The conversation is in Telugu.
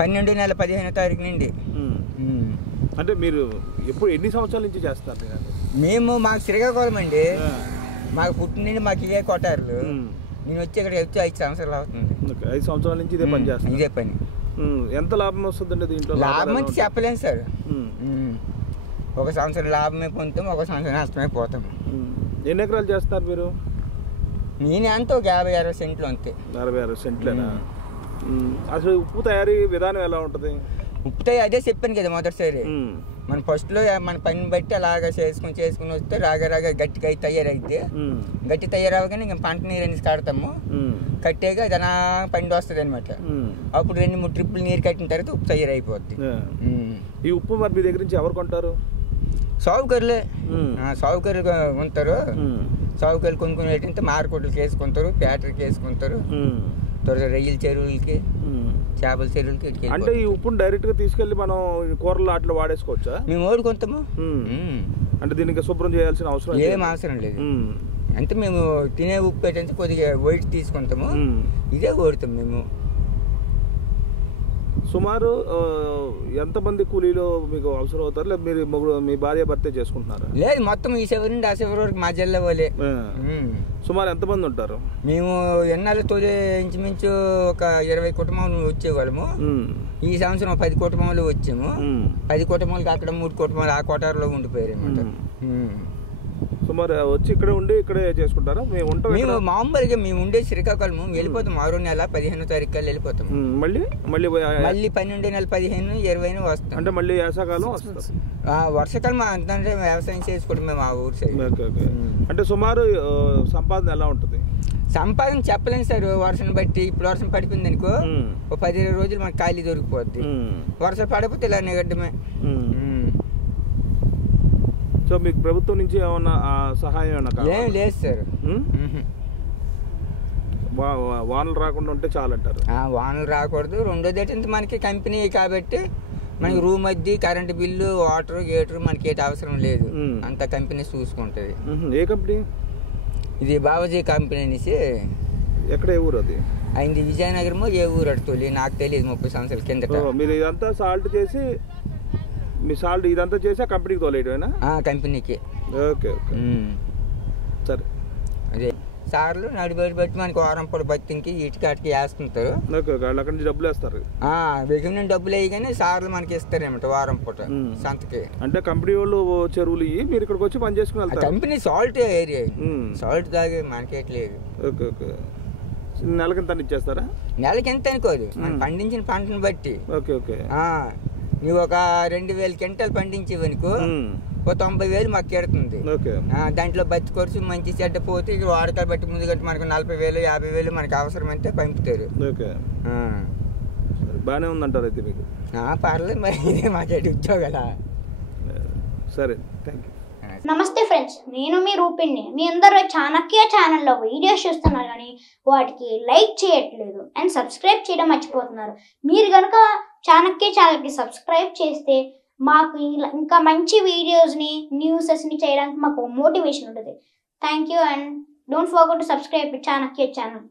12 నెల 15వ తారీఖు నుండి. అంటే మీరు ఎన్ని సంవత్సరాల నుంచి చేస్తారు? మేము మాకు శ్రీకాకుళం అండి, మాకు పుట్టిన నుండి మాకు ఇవే కొట్టారు. నేను వచ్చి ఇక్కడ వచ్చి 5 సంవత్సరాలు అవుతుంది. 5 సంవత్సరాల నుంచి ఇదే పని చేస్తాను. ఇదే పని. ఎంత లాభం వస్తుందండి దీంట్లో? లాభం అంటే చెప్పలేము సార్. ఒక సంవత్సరం లాభమే పొందుతాం, ఒక సంవత్సరం నష్టమే పోతాం. ఎన్ని ఎకరాలు చేస్తారు మీరు? నేను అంత ఒక 50-60 సెంట్లు అంతే. 60-60 సెంట్లేనా? అసలు ఉప్పు తయారీ విధానం ఎలా ఉంటుంది? ఉప్పు తయారీ అదే చెప్పాను కదా మొదటిసారి. మన ఫస్ట్లో మన పని బట్టి అలాగా చేసుకుని వస్తే రాగా గట్టిగా తయారైతే, గట్టి తయారవగానే ఇంకా పంట నీరు అనేసి కడతాము. కట్టాక దాని పండి వస్తుంది అనమాట. అప్పుడు 2-3 ట్రిప్పులు నీరు కట్టిన తర్వాత ఉప్పు తయారైపోద్ది. ఈ ఉప్పు మరి మీ దగ్గర నుంచి ఎవరు కొంటారు? సాగుకర్లే, సాగుకర్లు ఉంటారు. సాగుకర్లు కొనుక్కునేటంటే మార్కెట్లకి వేసుకుంటారు, ఫ్యాక్టరీకి వేసుకుంటారు, రొయ్యల చెరువులకి, చేపల చెరువులకి. అంటే ఈ ఉప్పును డైరెక్ట్ గా తీసుకెళ్లి మనం కూరలు అట్లా వాడేసుకోవచ్చా? మేము ఓడుకుంటాము. అంటే దీనికి శుభ్రం చేయాల్సిన అవసరం ఏం అవసరం లేదు. అంటే మేము తినే ఉప్పు ఏంటంటే కొద్దిగా వైట్ తీసుకుంటాము, ఇదే ఓడుతాం మేము. సుమారు ఎంతమంది కూలీలు మీకు అవసరం అవుతారు? లేదా మీరు మీ భార్య భర్తే చేసుకుంటున్నారా? లేదు, మొత్తం ఈ చివరి నుండి ఆ చివరి వరకు మా జిల్లా వాళ్ళే. సుమారు ఎంతమంది ఉంటారు? మేము ఎన్నాళ్ళు తోలి ఇంచుమించు ఒక 20 కుటుంబాలు వచ్చేవాళ్ళము. ఈ సంవత్సరం 10 కుటుంబాలు వచ్చాము. 10 కుటుంబాలకి అక్కడ 3 కుటుంబాలు ఆ కోటారులో ఉండిపోయారు అన్నమాట. సుమారు వచ్చి ఇక్కడే ఉండి ఇక్కడే చేసుకుంటారా? మేము మామూలుగా మేము ఉండే శ్రీకాకుళం, వెళ్ళిపోతాం 6వ నెల 15వ తారీఖు కల్లా వెళ్ళిపోతాం. మళ్ళీ 12 నెల 15, 20 వస్తాం. అంటే మళ్ళీ వేసవకాలం వస్తుంది. వర్షాకాలం అంటే వ్యవసాయం చేసుకోవడం మేము ఆ ఊరు సైడ్. అంటే సుమారు సంపాదన ఎలా ఉంటుంది? సంపాదన చెప్పలేను సార్, వర్షం బట్టి. ఇప్పుడు వర్షం పడిపోయింది అనుకో, ఒక 10-20 రోజులు మనకు ఖాళీ దొరికిపోద్ది. వర్షం పడిపోతే ఇలా నిగడ్డమే. సో మీకు ప్రభుత్వం నుంచి ఏమన్నా సహాయం ఏం లేదు సార్. వానలు రాకుండా ఉంటే చాలంటారు? వానలు రాకూడదు. రెండోది ఏంటంటే మనకి కంపెనీ కాబట్టి మనకి రూమ్ అద్దె, కరెంటు బిల్లు, వాటర్ గేటర్ మనకి ఏటి అవసరం లేదు, అంత కంపెనీ చూసుకుంటుంది. ఏ కంపెనీ ఇది? బాబాజీ కంపెనీ అనేసి. ఎక్కడ, ఏ ఊరు అది? అయింది విజయనగరమో ఏ ఊరు అడుగుతుంది నాకు తెలియదు. 30 సంవత్సరాల కిందట. మీరు ఇదంతా సాల్ట్ చేసి, మీ సాల్ట్ ఇదంతా చేసి ఆ కంపెనీకి తోలేయడమేనా? కంపెనీకి. ఓకే ఓకే, సరే. అదే సార్లు నడిబడి బట్టి మనకి వారం పొడి బతికి ఇటుకాటికి వేస్తుంటారు. అక్కడి నుంచి డబ్బులు వేస్తారు. వెయ్యి నుండి డబ్బులు వేయగానే సార్లు మనకి ఇస్తారన్నమాట వారం పూట సంతకి. అంటే కంపెనీ వాళ్ళు చెరువులు మీరు ఇక్కడికి వచ్చి పని చేసుకుని వెళ్తారు? కంపెనీ సాల్ట్ ఏరియా, సాల్ట్ తాగే మనకేట్లేదు. Okay okay. నెలకి ఎంత ఇచ్చేస్తారా? నెలకి ఎంత అనుకోదు, మనం పండించిన పంటను బట్టి. Okay okay. నువ్వు ఒక 2000 క్వింటాలు పండించేవనుకో, ఒక 90,000 మాకు ఎడుతుంది. దాంట్లో బతి ఖర్చు మంచి చెడ్డ పోతే ఇక వాడకాలు బట్టి ముందు గట్టి మనకు 40,000 50,000 మనకు అవసరం అంటే పంపుతారు. బాగానే ఉందంటారు అయితే మీకు? పర్లేదు, మరి ఇదే మాకేటి ఉద్యోగాలా. సరే, థ్యాంక్ యూ. నమస్తే ఫ్రెండ్స్, నేను మీ రూపిణి. మీ అందరూ చాణక్య ఛానల్లో వీడియోస్ చూస్తున్నారు కానీ వాటికి లైక్ చేయట్లేదు అండ్ సబ్స్క్రైబ్ చేయడం మర్చిపోతున్నారు. మీరు కనుక చాణక్య ఛానల్కి సబ్స్క్రైబ్ చేస్తే మాకు ఇంకా మంచి వీడియోస్ని, న్యూసెస్ని చేయడానికి మాకు మోటివేషన్ ఉంటుంది. Thank you and don't forget to subscribe Chanakya channel.